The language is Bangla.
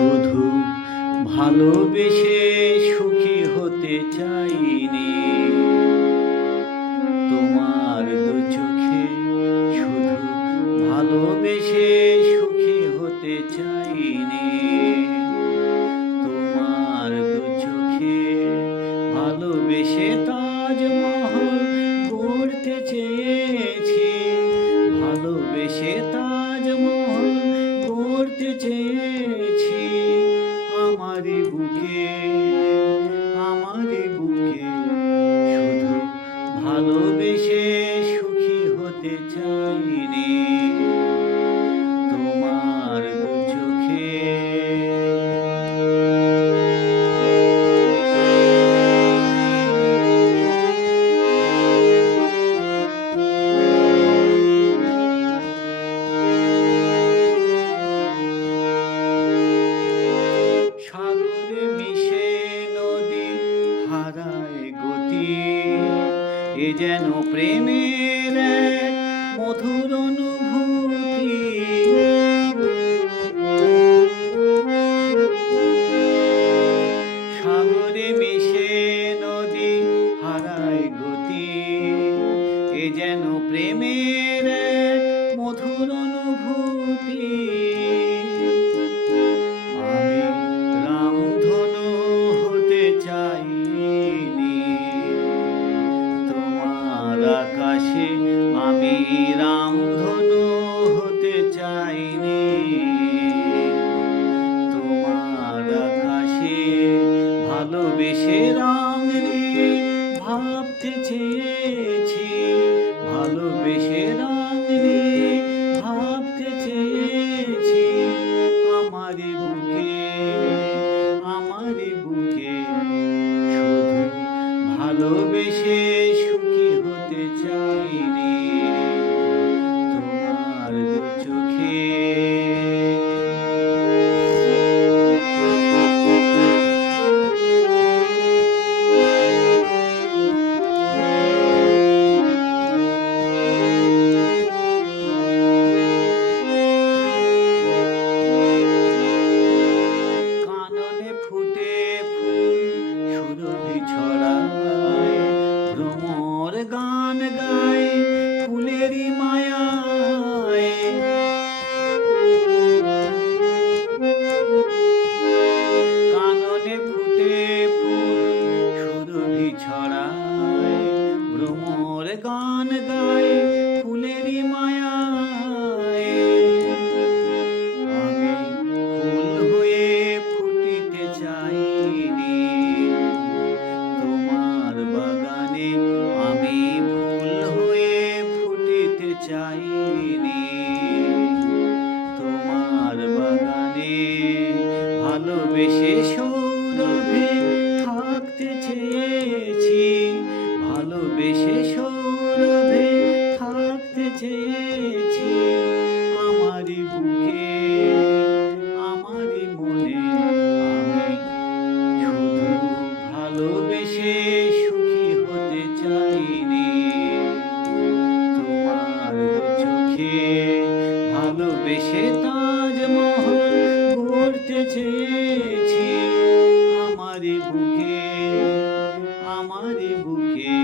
শুধু ভালোবেসে সুখী হতে চাইনি। তোমার দু চোখে শুধু ভালোবেসে সুখী হতে চাইনি। তোমার দু চোখে ভালোবেসে তাজমহল ভালো যেন প্রেমের মধুর অনুভূতি। সাগরে মিশে নদী হারায় গতি এ যেন প্রেমের আকাশে আমি রাম ধনু হতে চাইনি। তোমার আকাশে ভালোবেসে রাঙলি ভাবতে চেয়ে ভালোবেসে তাজমহল করতে চেয়েছি। আমারে বুকে আমারে বুকে।